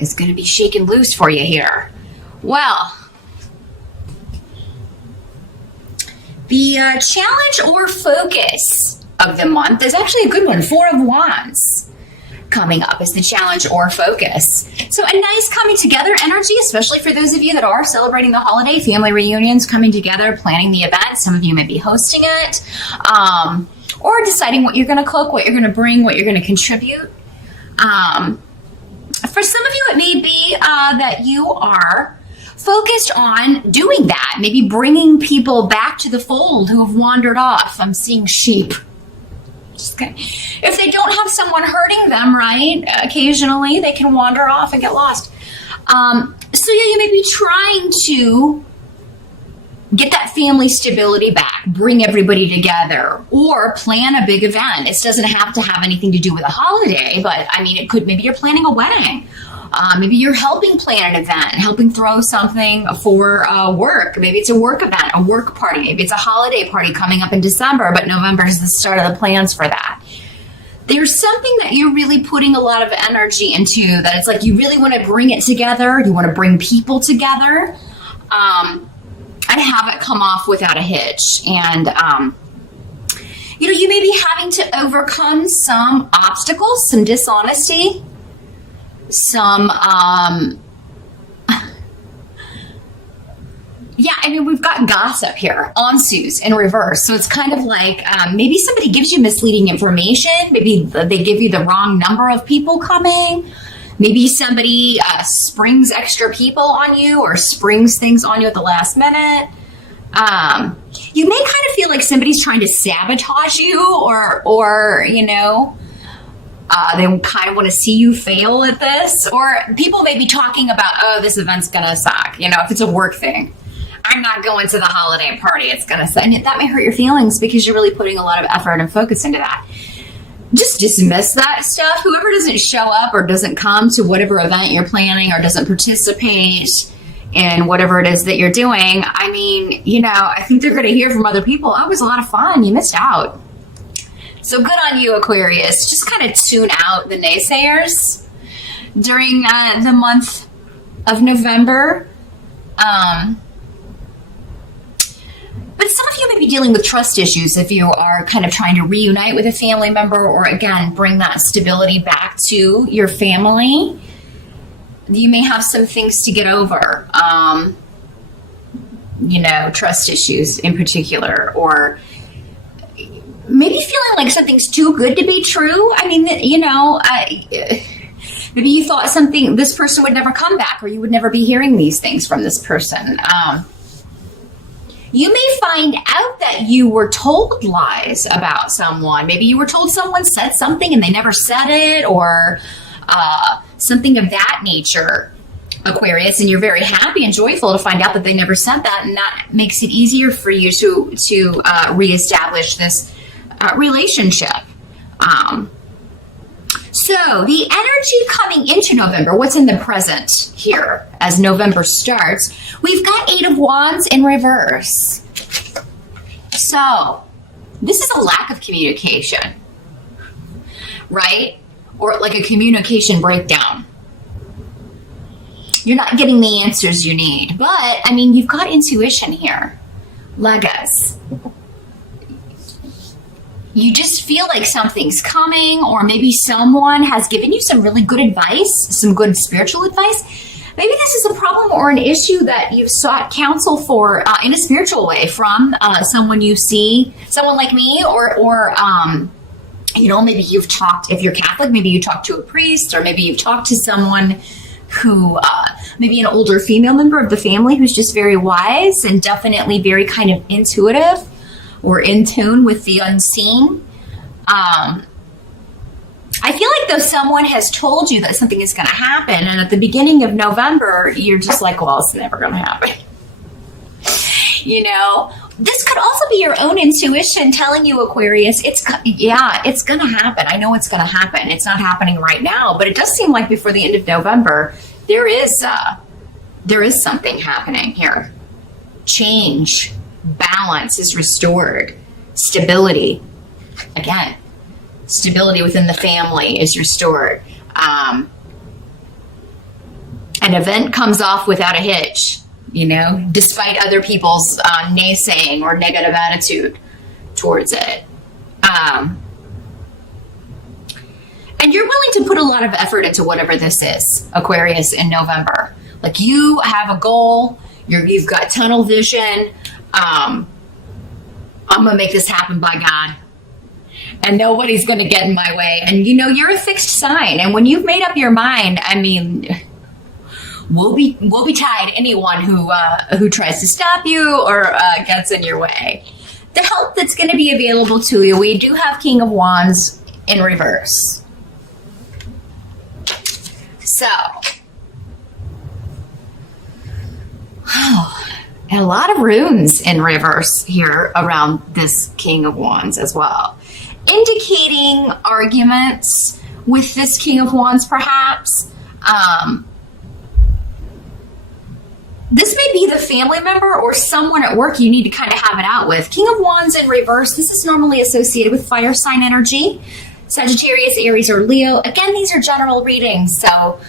is going to be shaken loose for you here? Well, the challenge or focus of the month is actually a good one. 4 of Wands coming up is the challenge or focus. So a nice coming together energy, especially for those of you that are celebrating the holiday, family reunions, coming together, planning the event. Some of you may be hosting it, or deciding what you're going to cook, what you're going to bring, what you're going to contribute. For some of you, it may be that you are focused on doing that, maybe bringing people back to the fold who have wandered off. I'm seeing sheep. Okay. If they don't have someone hurting them, right, occasionally they can wander off and get lost. So yeah, you may be trying to get that family stability back, bring everybody together, or plan a big event. It doesn't have to have anything to do with a holiday, but I mean, it could, maybe you're planning a wedding. Maybe you're helping plan an event, helping throw something for work. Maybe it's a work event, a work party. Maybe it's a holiday party coming up in December, but November is the start of the plans for that. There's something that you're really putting a lot of energy into, that it's like you really want to bring it together. You want to bring people together and have it come off without a hitch. And, you may be having to overcome some obstacles, some dishonesty, some, we've got gossip here, onsus in reverse. So it's kind of like maybe somebody gives you misleading information. Maybe they give you the wrong number of people coming. Maybe somebody springs extra people on you or springs things on you at the last minute. You may kind of feel like somebody's trying to sabotage you or they kind of want to see you fail at this, or people may be talking about, oh, this event's going to suck. If it's a work thing, I'm not going to the holiday party. It's going to suck. And that may hurt your feelings because you're really putting a lot of effort and focus into that. Just dismiss that stuff. Whoever doesn't show up or doesn't come to whatever event you're planning or doesn't participate in whatever it is that you're doing, I think they're going to hear from other people, oh, it was a lot of fun. You missed out. So good on you, Aquarius. Just kind of tune out the naysayers during the month of November. But some of you may be dealing with trust issues if you are kind of trying to reunite with a family member or, again, bring that stability back to your family. You may have some things to get over, trust issues in particular, or maybe feeling like something's too good to be true. Maybe you thought this person would never come back, or you would never be hearing these things from this person. You may find out that you were told lies about someone. Maybe you were told someone said something and they never said it, or something of that nature, Aquarius, and you're very happy and joyful to find out that they never said that, and that makes it easier for you to reestablish this relationship. So the energy coming into November, what's in the present here as November starts, we've got 8 of Wands in reverse. So this is a lack of communication, right? Or like a communication breakdown. You're not getting the answers you need, but you've got intuition here. Legos. You just feel like something's coming, or maybe someone has given you some really good advice, some good spiritual advice. Maybe this is a problem or an issue that you've sought counsel for in a spiritual way from someone you see, someone like me, or maybe you've talked, if you're Catholic, maybe you talked to a priest, or maybe you've talked to someone who, maybe an older female member of the family who's just very wise and definitely very kind of intuitive or in tune with the unseen. I feel like though someone has told you that something is going to happen, and at the beginning of November, you're just like, well, it's never going to happen. This could also be your own intuition telling you, Aquarius, it's going to happen. I know it's going to happen. It's not happening right now, but it does seem like before the end of November, there is something happening here. Change, balance is restored. Stability, again, stability within the family is restored. an event comes off without a hitch, despite other people's naysaying or negative attitude towards it. And you're willing to put a lot of effort into whatever this is, Aquarius, in November. Like, you have a goal, you've got tunnel vision. I'm going to make this happen, by God. And nobody's going to get in my way. And you're a fixed sign. And when you've made up your mind, I mean, we'll be tied. Anyone who tries to stop you or gets in your way. The help that's going to be available to you. We do have King of Wands in reverse. So, and a lot of runes in reverse here around this King of Wands as well, indicating arguments with this King of Wands, perhaps. This may be the family member or someone at work you need to kind of have it out with. King of Wands in reverse, this is normally associated with fire sign energy. Sagittarius, Aries, or Leo. Again, these are general readings, so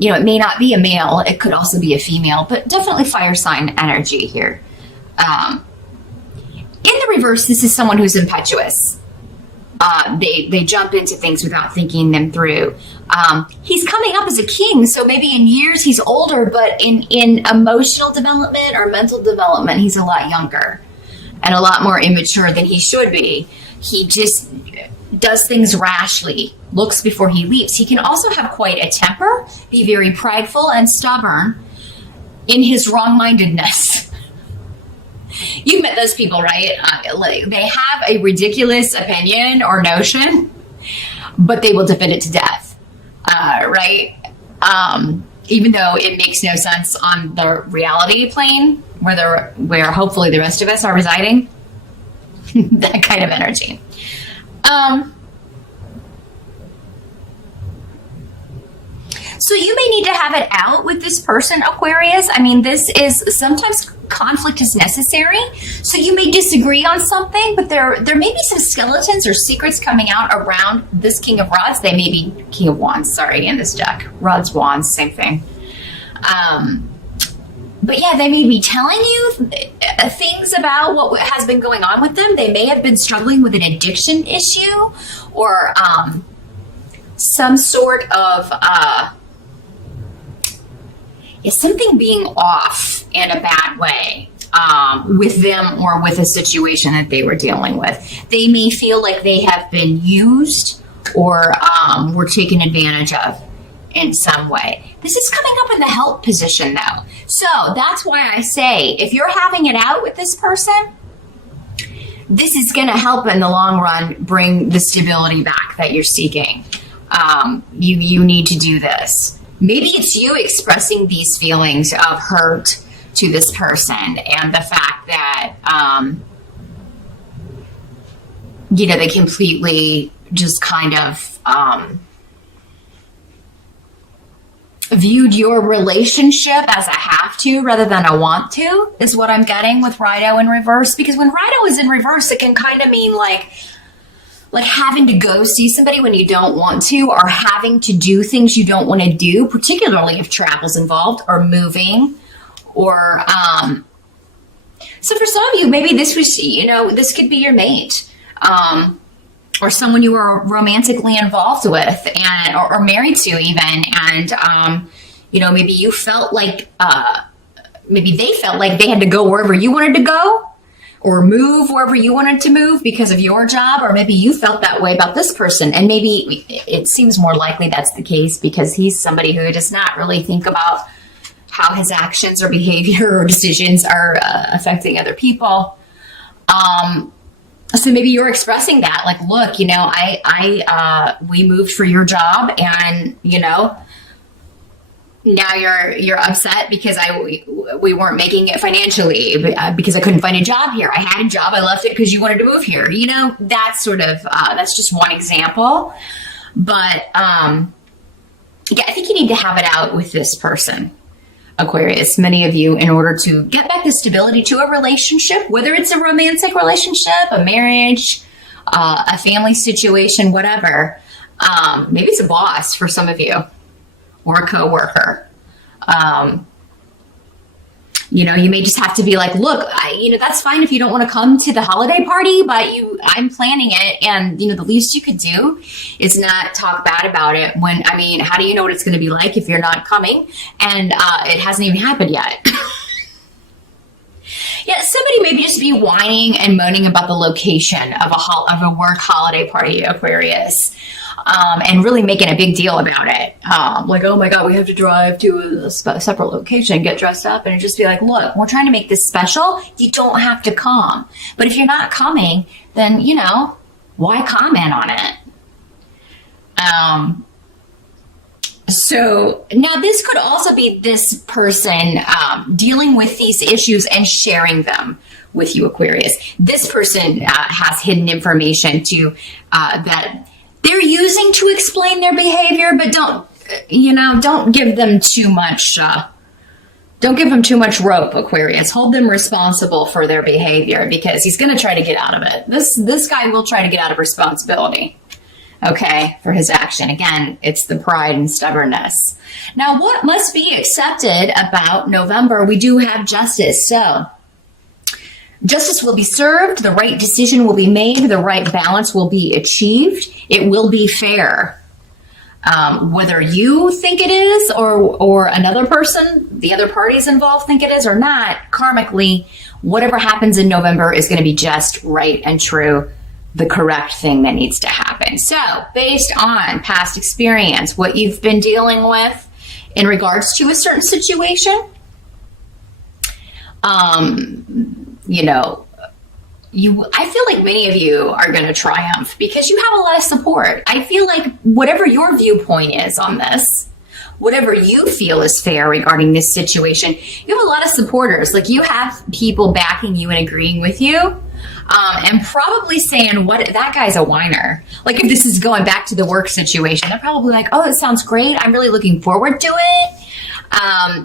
it may not be a male. It could also be a female, but definitely fire sign energy here. In the reverse, this is someone who's impetuous. They jump into things without thinking them through. He's coming up as a king, so maybe in years he's older, but in emotional development or mental development, he's a lot younger and a lot more immature than he should be. He just does things rashly, looks before he leaps. He can also have quite a temper, be very prideful and stubborn in his wrong-mindedness. You've met those people, right? They have a ridiculous opinion or notion, but they will defend it to death, right? Even though it makes no sense on the reality plane, where hopefully the rest of us are residing. That kind of energy. So you may need to have it out with this person, Aquarius. I mean, this is sometimes conflict is necessary. So you may disagree on something, but there may be some skeletons or secrets coming out around this King of Rods. They may be King of Wands, sorry, in this deck. Rods, Wands, same thing. But yeah, they may be telling you things about what has been going on with them. They may have been struggling with an addiction issue or some sort of something being off in a bad way with them or with a situation that they were dealing with. They may feel like they have been used or were taken advantage of in some way. This is coming up in the help position, though. So that's why I say, if you're having it out with this person, this is going to help in the long run bring the stability back that you're seeking. You need to do this. Maybe it's you expressing these feelings of hurt to this person and the fact that, they completely just kind of viewed your relationship as a have to rather than a want to, is what I'm getting with Rido in reverse. Because when Rido is in reverse, it can kind of mean like having to go see somebody when you don't want to, or having to do things you don't want to do, particularly if travel's involved or moving, or so for some of you, maybe this was, this could be your mate, or someone you were romantically involved with and or married to even, and maybe you felt like maybe they felt like they had to go wherever you wanted to go or move wherever you wanted to move because of your job, or maybe you felt that way about this person, and maybe it seems more likely that's the case because he's somebody who does not really think about how his actions or behavior or decisions are affecting other people. So maybe you're expressing that, like, look, we moved for your job, and now you're upset because we weren't making it financially because I couldn't find a job here. I had a job, I left it because you wanted to move here. That sort of that's just one example, but I think you need to have it out with this person, Aquarius, many of you, in order to get back the stability to a relationship, whether it's a romantic relationship, a marriage, a family situation, whatever. Maybe it's a boss for some of you, or a coworker. You know, you may just have to be like, look, that's fine if you don't want to come to the holiday party, but I'm planning it. And, the least you could do is not talk bad about it when, how do you know what it's going to be like if you're not coming? And it hasn't even happened yet. Yeah, somebody maybe just be whining and moaning about the location of a work holiday party, Aquarius, and really making a big deal about it. Like, oh my God, we have to drive to a separate location, get dressed up, and just be like, look, we're trying to make this special. You don't have to come. But if you're not coming, then, why comment on it? So now this could also be this person dealing with these issues and sharing them with you, Aquarius. This person has hidden information that they're using to explain their behavior, but don't give them too much. Don't give them too much rope, Aquarius. Hold them responsible for their behavior because he's going to try to get out of it. This guy will try to get out of responsibility. Okay, for his action. Again, it's the pride and stubbornness. Now, what must be accepted about November? We do have justice. So, justice will be served, the right decision will be made, the right balance will be achieved. It will be fair. Whether you think it is or another person, the other parties involved think it is or not, karmically, whatever happens in November is going to be just, right, and true. The correct thing that needs to happen. So based on past experience, what you've been dealing with in regards to a certain situation, I feel like many of you are going to triumph because you have a lot of support. I feel like whatever your viewpoint is on this, whatever you feel is fair regarding this situation, you have a lot of supporters. Like you have people backing you and agreeing with you. And probably saying, that guy's a whiner. Like if this is going back to the work situation, they're probably like, oh, it sounds great. I'm really looking forward to it. I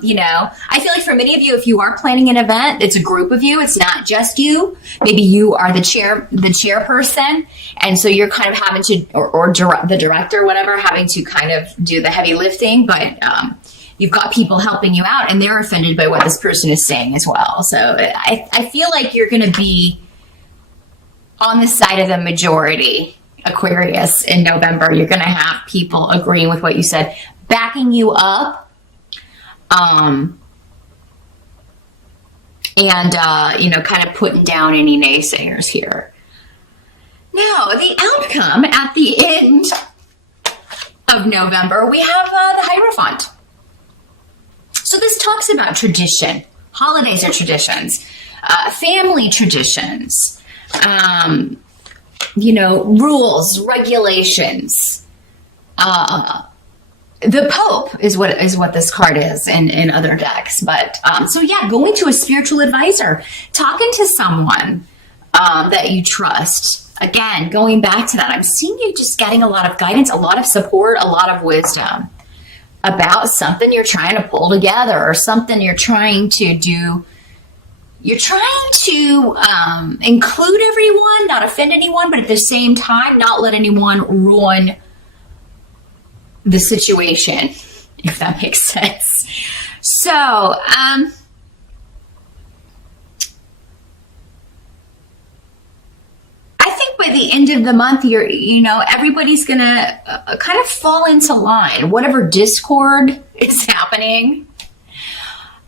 feel like for many of you, if you are planning an event, it's a group of you. It's not just you. Maybe you are the chairperson. And so you're kind of having to, the director, whatever, having to kind of do the heavy lifting. But, you've got people helping you out and they're offended by what this person is saying as well. So I feel like you're going to be on the side of the majority, Aquarius, in November. You're going to have people agreeing with what you said, backing you up, and kind of putting down any naysayers here. Now, the outcome at the end of November, we have the Hierophant. So this talks about tradition. Holidays are traditions, family traditions, rules, regulations. The Pope is what this card is in other decks. But going to a spiritual advisor, talking to someone that you trust. Again, going back to that, I'm seeing you just getting a lot of guidance, a lot of support, a lot of wisdom about something you're trying to pull together or something you're trying to do. You're trying to include everyone, not offend anyone, but at the same time, not let anyone ruin the situation, if that makes sense. So, I think by the end of the month, everybody's gonna kind of fall into line. Whatever discord is happening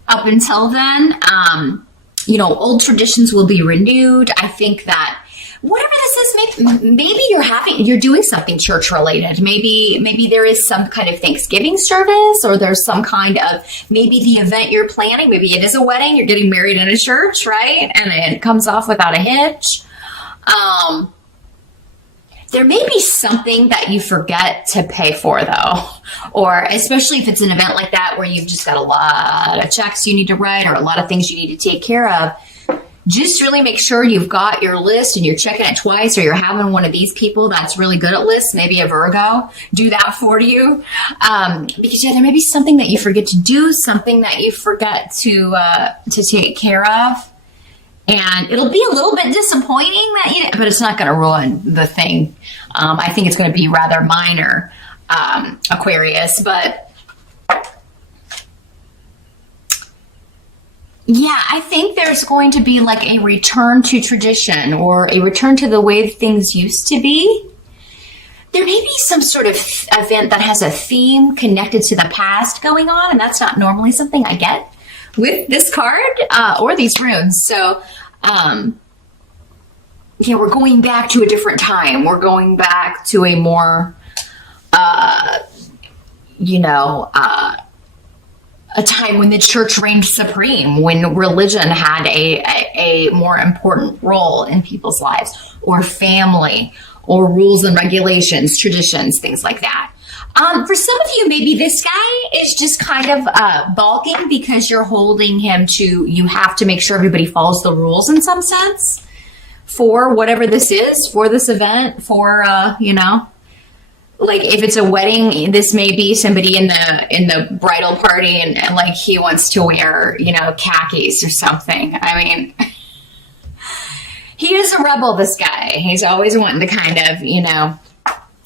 up until then, old traditions will be renewed. I think that whatever this is, maybe you're doing something church related. Maybe there is some kind of Thanksgiving service, or there's some kind of, maybe the event you're planning, maybe it is a wedding, you're getting married in a church, right? And it comes off without a hitch. There may be something that you forget to pay for though, or especially if it's an event like that where you've just got a lot of checks you need to write or a lot of things you need to take care of. Just really make sure you've got your list and you're checking it twice, or you're having one of these people that's really good at lists, maybe a Virgo, do that for you. Because there may be something that you forget to do, something that you forget to take care of. And it'll be a little bit disappointing but it's not going to ruin the thing. I think it's going to be rather minor, Aquarius, but Yeah, I think there's going to be like a return to tradition or a return to the way things used to be. There may be some sort of event that has a theme connected to the past going on, and that's not normally something I get with this card or these runes. So, yeah, we're going back to a different time. We're going back to a more, a time when the church reigned supreme, when religion had a more important role in people's lives, or family, or rules and regulations, traditions, things like that. For some of you, maybe this guy is just kind of balking because you're holding him to, you have to make sure everybody follows the rules in some sense for whatever this is, for this event, for, like if it's a wedding, this may be somebody in the bridal party and like he wants to wear, khakis or something. I mean, he is a rebel, this guy. He's always wanting to kind of,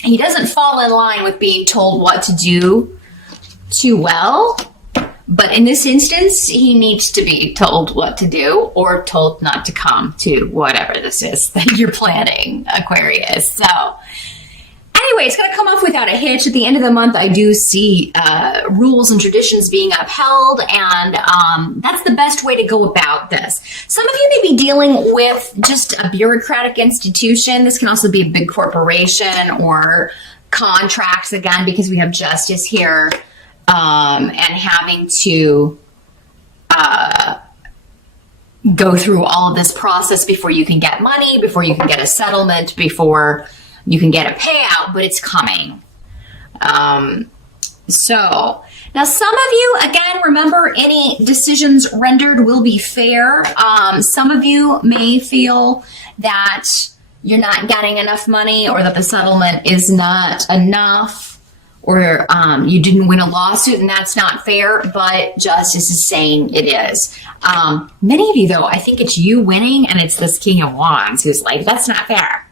he doesn't fall in line with being told what to do too well. But in this instance, he needs to be told what to do or told not to come to whatever this is that you're planning, Aquarius. So anyway, it's going to come off without a hitch. At the end of the month, I do see rules and traditions being upheld, and that's the best way to go about this. Some of you may be dealing with just a bureaucratic institution. This can also be a big corporation or contracts, again, because we have justice here, and having to go through all of this process before you can get money, before you can get a settlement, before you can get a payout, but it's coming. So now some of you, again, remember any decisions rendered will be fair. Some of you may feel that you're not getting enough money or that the settlement is not enough, or you didn't win a lawsuit and that's not fair, but justice is saying it is. Many of you, though, I think it's you winning and it's this King of Wands who's like, that's not fair.